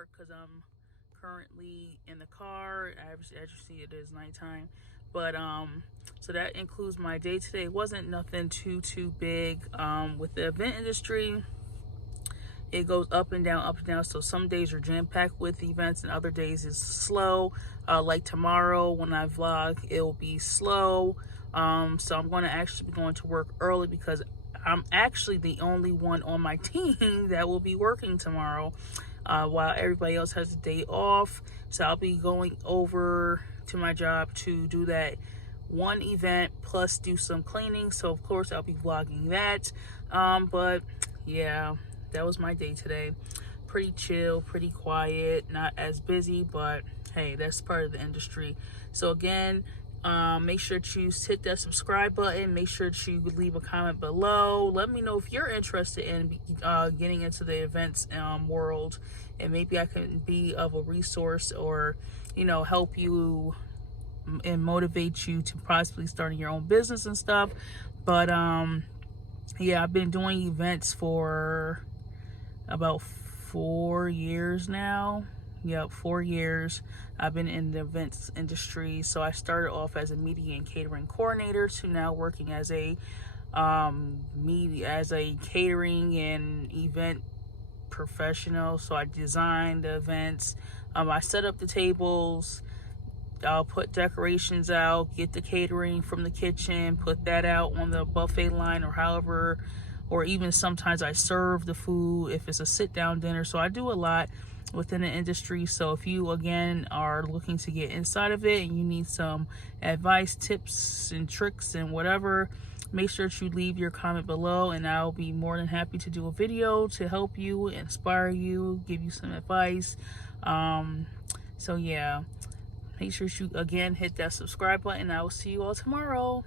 dark because I'm currently in the car. As you see, it is nighttime. But so that includes my day today. It wasn't nothing too big. With the event industry, it goes up and down, up and down. So some days are jam-packed with events and other days is slow. Like tomorrow when I vlog, it'll be slow. So I'm going to actually be going to work early because I'm actually the only one on my team that will be working tomorrow, while everybody else has a day off. So I'll be going over to my job to do that one event plus do some cleaning. So of course I'll be vlogging that. But yeah, that was my day today. Pretty chill, pretty quiet, not as busy, but hey, that's part of the industry. So again, make sure to hit that subscribe button. Make sure to leave a comment below. Let me know if you're interested in getting into the events world, and maybe I can be of a resource or, you know, help you and motivate you to possibly starting your own business and stuff. But yeah, I've been doing events for about 4 years now. Yep, 4 years I've been in the events industry. So I started off as a media and catering coordinator to now working as a catering and event professional. So I designed the events, I set up the tables, I'll put decorations out, get the catering from the kitchen, put that out on the buffet line or however, or even sometimes I serve the food if it's a sit-down dinner. So I do a lot within the industry. So if you, again, are looking to get inside of it and you need some advice, tips, and tricks and whatever, make sure to leave your comment below and I'll be more than happy to do a video to help you, inspire you, give you some advice. So yeah, make sure to, again, hit that subscribe button. I will see you all tomorrow.